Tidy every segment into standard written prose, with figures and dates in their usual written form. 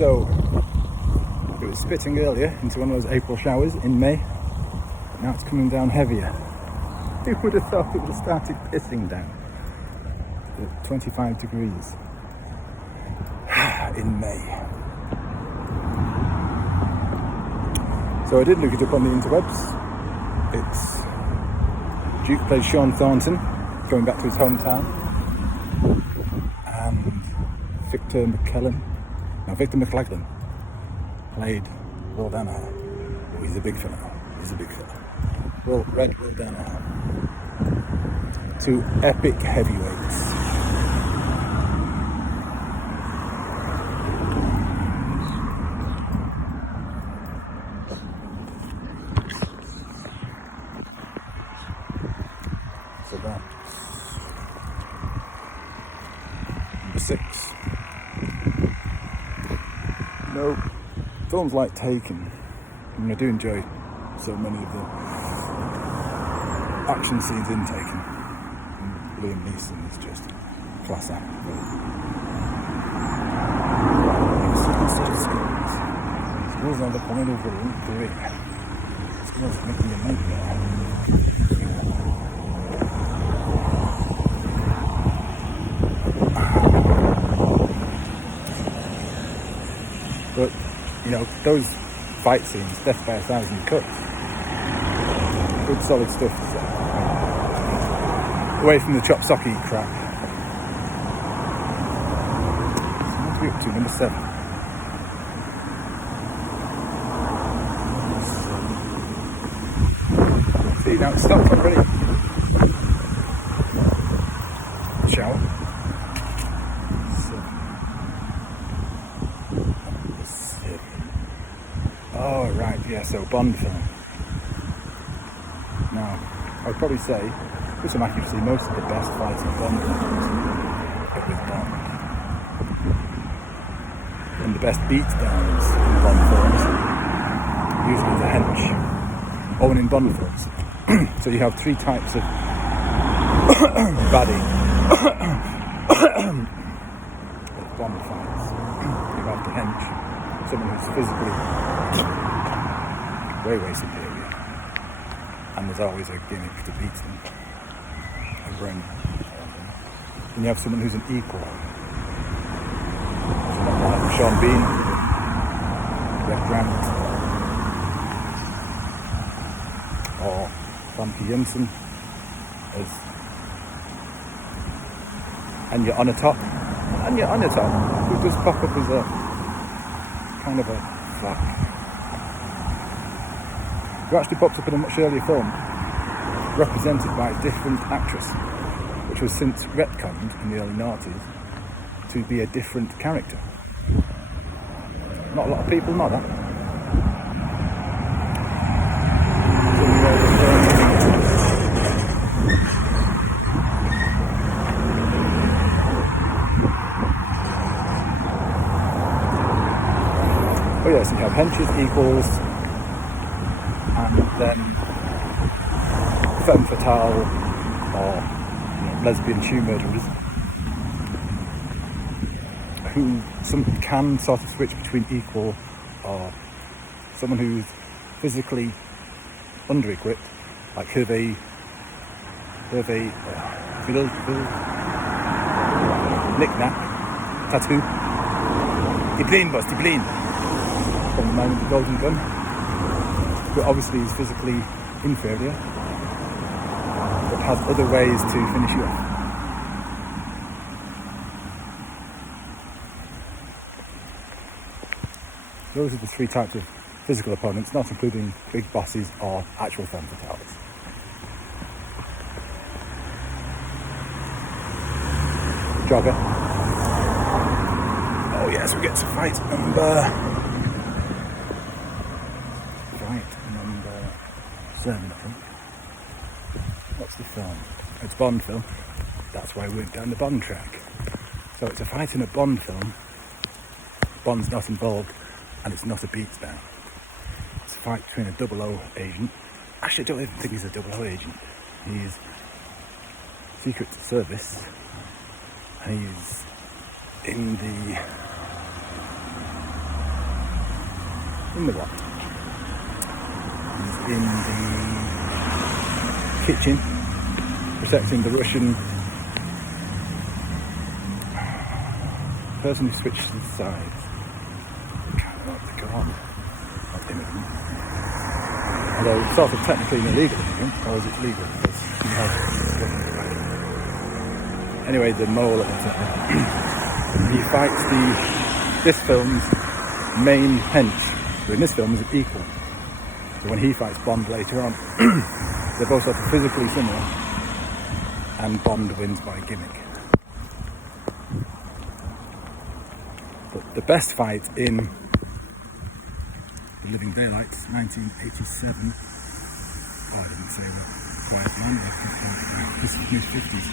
So it was spitting earlier into one of those April showers in May. Now it's coming down heavier. Who would have thought it would have started pissing down at 25 degrees in May? So I did look it up on the interwebs. It's Duke plays Sean Thornton, going back to his hometown, and Victor McLaglen played Will Danaher. He's a big fella. Red Will Danaher. Two epic heavyweights. So that's number 6. No, films like Taken. I mean, I do enjoy so many of the action scenes in Taken. And Liam Neeson is just class act. Skills are the point of the career. Skills make me a nightmare. But, you know, those fight scenes, death by 1,000 cuts, good solid stuff to say. Away from the chop socky crap. What are we up to? Number 7. See, now it's stopped already. Shower. Oh, right, yeah, so Bond film. Now, I would probably say, with some accuracy, most of the best fights in Bond films are with Bond. And the best beatdowns in Bond films, usually the hench. Oh, and in Bond films. So you have 3 types of baddie. Bond fights. You have the hench, someone who's physically way superior, and there's always a gimmick to beat them, a ring. And you have someone who's an equal, someone like Sean Bean, Red Grant, or Famke Janssen as Anya Onatopp, who does pop up as a kind of a flack. Who actually popped up in a much earlier film, represented by a different actress, which was since retconned in the early 90s to be a different character. Not a lot of people know that. Oh yes, you have henches, equals, and then femme fatale or lesbian shoe murderers who some can sort of switch between equal or someone who's physically under-equipped, like Hervé Knick-Knack, Tattoo, Die Blind, from the Man with the Golden Gun. But obviously he's physically inferior, but has other ways to finish you off. Those are the 3 types of physical opponents, not including big bosses or actual femme fatales. Jogger. Oh yes, we get to fight number 7, I think. What's the film? It's Bond film. That's why we went down the Bond track. So it's a fight in a Bond film. Bond's not involved, and it's not a beatdown. It's a fight between a 00 agent. Actually, I don't even think he's a 00 agent. He's Secret Service, and he's in the In the what? He's in the kitchen, protecting the Russian person who switched sides. The car. Not immigrant. Although it's sort of technically an illegal immigrant, or is it legal? Because you have anyway, the mole at the top. He fights this film's main hench, who in this film is an equal. So when he fights Bond later on, they're both sort of physically similar, and Bond wins by gimmick. But the best fight in The Living Daylights, 1987. Oh, I didn't say that. Quiet Man. This is mid-50s.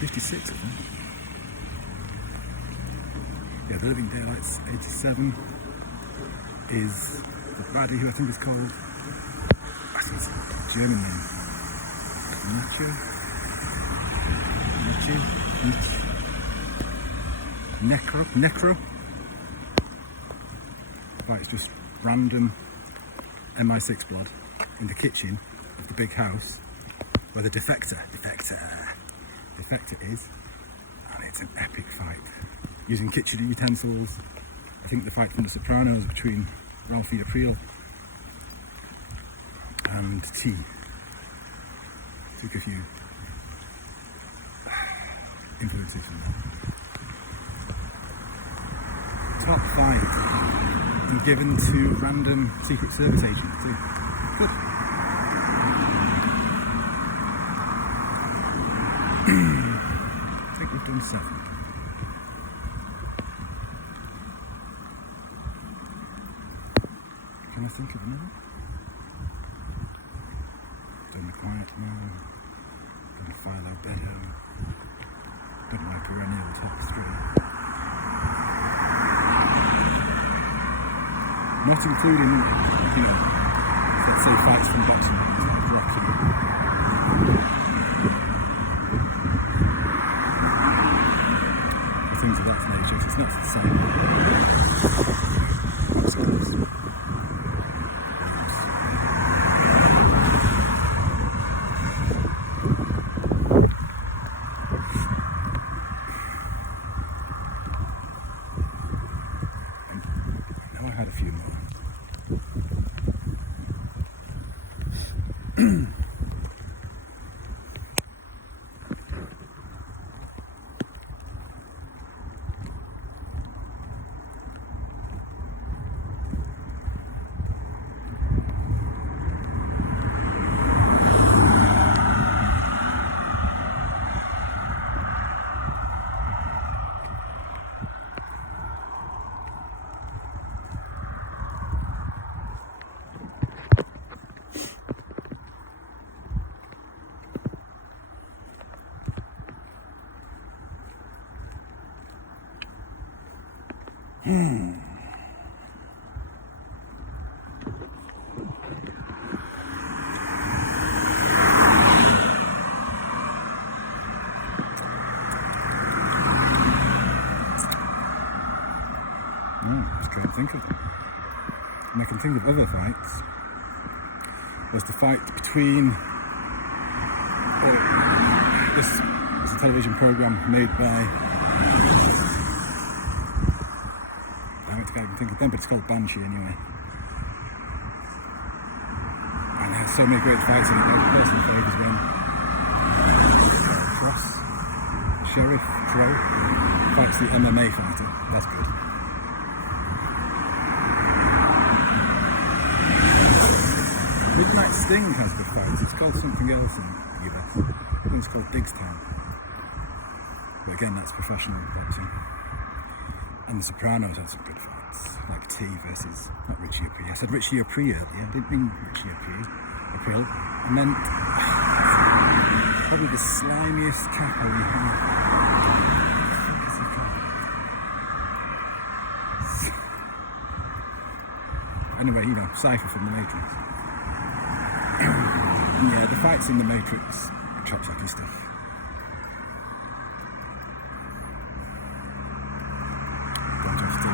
56, I think. Yeah, The Living Daylights, 87, is the Bradley, who I think is called, I think it's a German name. Necro. Right, it's just random MI6 blood in the kitchen of the big house where the defector is, and it's an epic fight using kitchen utensils. I think the fight from The Sopranos between Ralphie D'April and T. Took a few influences from that. Top fight and given to random Secret Service agents too. Good. I think we've done 7. Can I think of another? Done The Quiet Man, done The Philo Beto, done my perennial top 3. Not including, let's say fights from boxing movies like Rocky. Things of that nature, so it's not the same. And now I had a few more. I can't think of them. And I can think of other fights. There's the fight between, this is a television program made by, I don't think I can think of them, but it's called Banshee anyway. And it has so many great fights in it. My personal favourite is when Sheriff Crow fights the MMA fighter. That's good. Midnight Sting has good fights. It's called something else in the US. One's called Digstown. But again, that's professional boxing. And The Sopranos had some good fights, like T versus, not Richie Aprile. I said Richie Aprile earlier, I didn't mean Richie Aprile. And then, probably the slimiest capo we have. Anyway, Cypher from The Matrix. Yeah, the fights in The Matrix are trap-sucky stuff. Don't have to.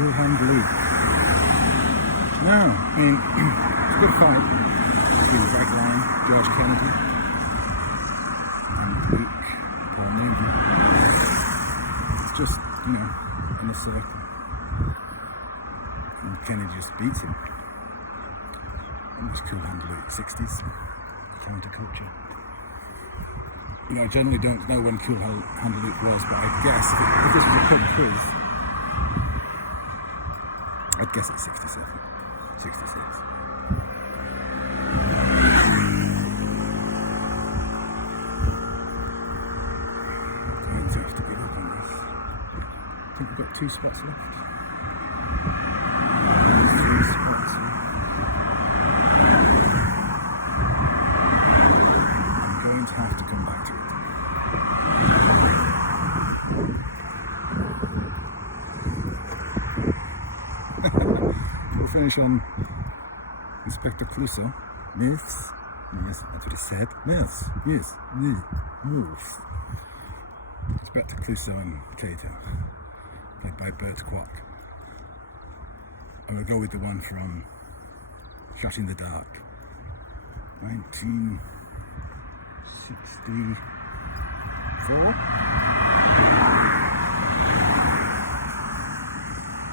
Cool Hand Luke. Now, I mean, it's a good fight between Dragline, George Kennedy, and Luke Paul Newman. It's just, you know, in a circle. And Kennedy just beats him. And it was Cool Hand Luke, 60s, counterculture. You know, I generally don't know when Cool Hand Luke was, but I guess if this was a pub quiz, I'd guess it's 67, 66. Going to have to give up on this. I think we've got 2 spots left. 3 spots left. I'm going to have to come back to it. We'll finish on Inspector Clouseau. Myths. Yes, that's what he said. Myths. Yes. Myths. Inspector Clouseau and Cato, played by Bert Kwok. And we'll go with the one from Shot in the Dark. 1964.